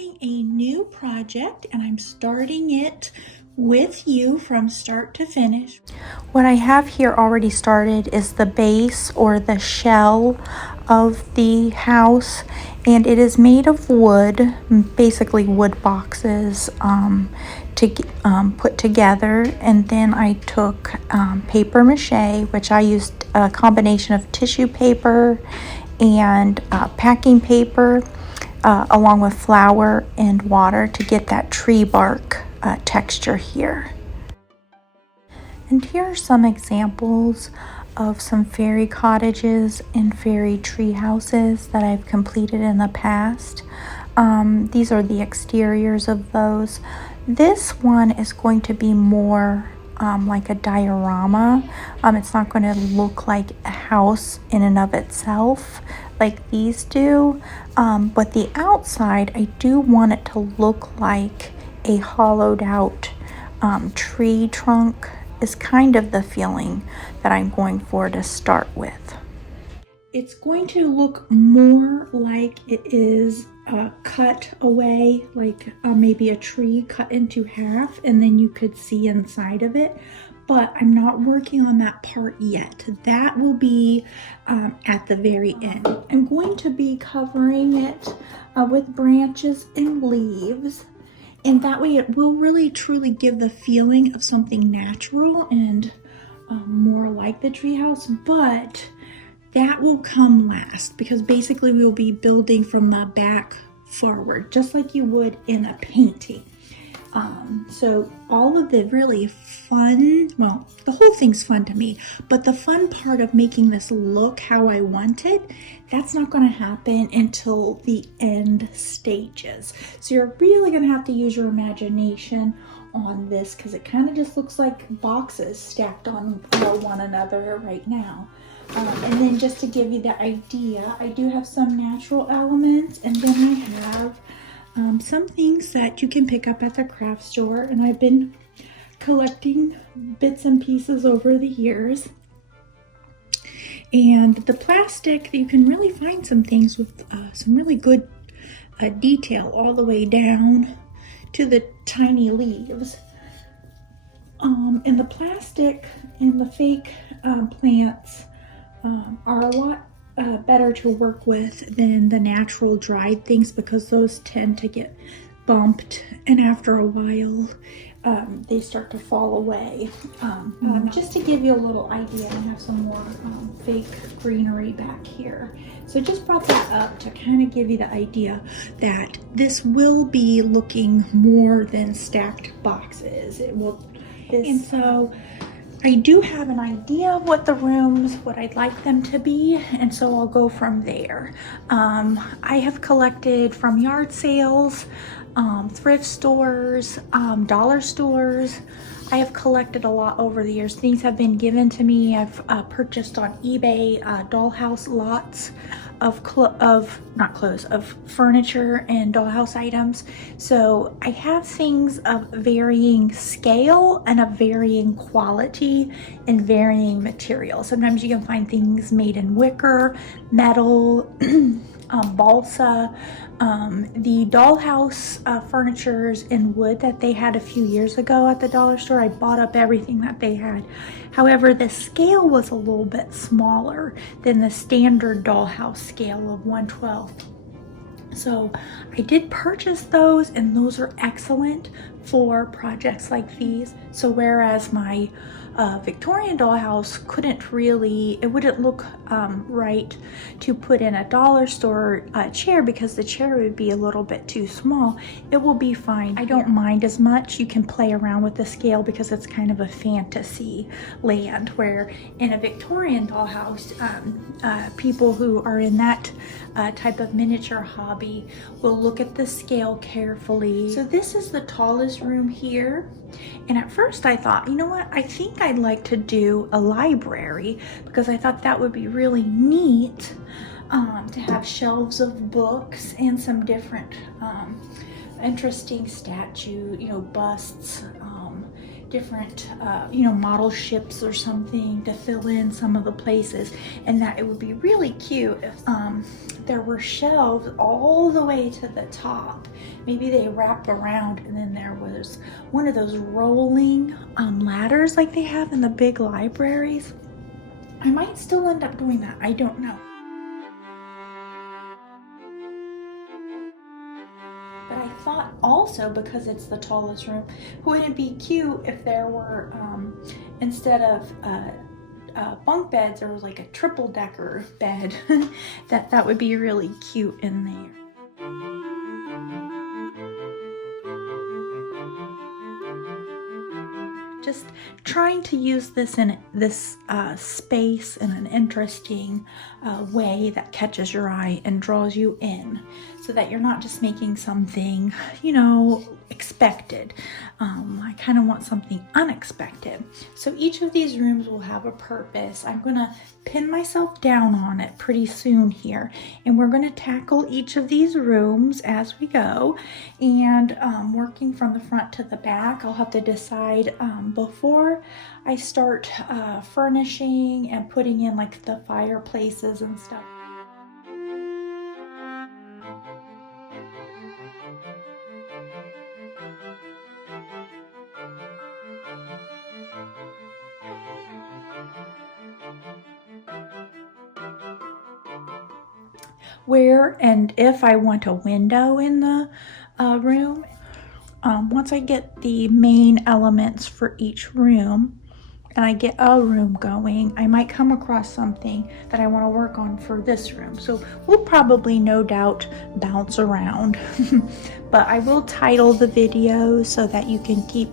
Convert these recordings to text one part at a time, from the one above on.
starting a new project, and I'm starting it with you from start to finish. What I have here already started is the base or the shell of the house, and it is made of wood, basically wood boxes to put together. And then I took paper mache, which I used a combination of tissue paper and packing paper, along with flour and water to get that tree bark texture here. And here are some examples of some fairy cottages and fairy tree houses that I've completed in the past. These are the exteriors of those. This one is going to be more like a diorama. It's not going to look like a house in and of itself like these do, but the outside, I do want it to look like a hollowed out tree trunk is kind of the feeling that I'm going for to start with. It's going to look more like it is cut away, like maybe a tree cut into half, and then you could see inside of it. But I'm not working on that part yet. That will be at the very end. I'm going to be covering it with branches and leaves. And that way it will really truly give the feeling of something natural and more like the treehouse, but that will come last because basically we will be building from the back forward, just like you would in a painting. So all of the really fun, well, the whole thing's fun to me, but the fun part of making this look how I want it, that's not going to happen until the end stages. So you're really going to have to use your imagination on this because it kind of just looks like boxes stacked on one another right now. And then just to give you the idea, I do have some natural elements, and then I have some things that you can pick up at the craft store, and I've been collecting bits and pieces over the years. And the plastic, you can really find some things with some really good detail all the way down to the tiny leaves. And the plastic and the fake plants are a lot better to work with than the natural dried things because those tend to get bumped, and after a while they start to fall away. Just to give you a little idea, I have some more fake greenery back here. So I just brought that up to kind of give you the idea that this will be looking more than stacked boxes. It will, and so I do have an idea of what the rooms, what I'd like them to be, and so I'll go from there. I have collected from yard sales, thrift stores, dollar stores. I have collected a lot over the years. Things have been given to me. I've purchased on eBay dollhouse lots of furniture and dollhouse items. So I have things of varying scale and of varying quality and varying materials. Sometimes you can find things made in wicker, metal, balsa. The dollhouse furnitures in wood that they had a few years ago at the dollar store, I bought up everything that they had. However, the scale was a little bit smaller than the standard dollhouse scale of 1/12. So I did purchase those, and those are excellent for projects like these. So whereas my Victorian dollhouse couldn't really, it wouldn't look right to put in a dollar store chair because the chair would be a little bit too small, it will be fine. I don't mind as much. You can play around with the scale because it's kind of a fantasy land, where in a Victorian dollhouse, people who are in that type of miniature hobby will look at the scale carefully. So this is the tallest room here. And at first I thought, you know what, I think I'd like to do a library because I thought that would be really neat to have shelves of books and some different interesting busts, different, you know, model ships or something to fill in some of the places, and that it would be really cute if there were shelves all the way to the top. Maybe they wrap around and then there was one of those rolling ladders like they have in the big libraries. I might still end up doing that, I don't know. But I thought also, because it's the tallest room, wouldn't it be cute if there were, instead of bunk beds, there was like a triple decker bed. that would be really cute in there. Just trying to use this in this space in an interesting way that catches your eye and draws you in, so that you're not just making something, you know, expected. I kind of want something unexpected. So each of these rooms will have a purpose. I'm gonna pin myself down on it pretty soon here, and we're gonna tackle each of these rooms as we go, and working from the front to the back. I'll have to decide before I start furnishing and putting in like the fireplaces and stuff. Where and if I want a window in the room. Once I get the main elements for each room and I get a room going, I might come across something that I want to work on for this room. So we'll probably, no doubt, bounce around. But I will title the video so that you can keep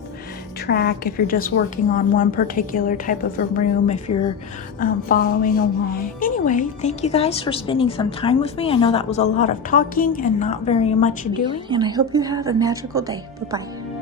track if you're just working on one particular type of a room, if you're following along. Anyway, thank you guys for spending some time with me. I know that was a lot of talking and not very much doing, and I hope you have a magical day. Bye-bye.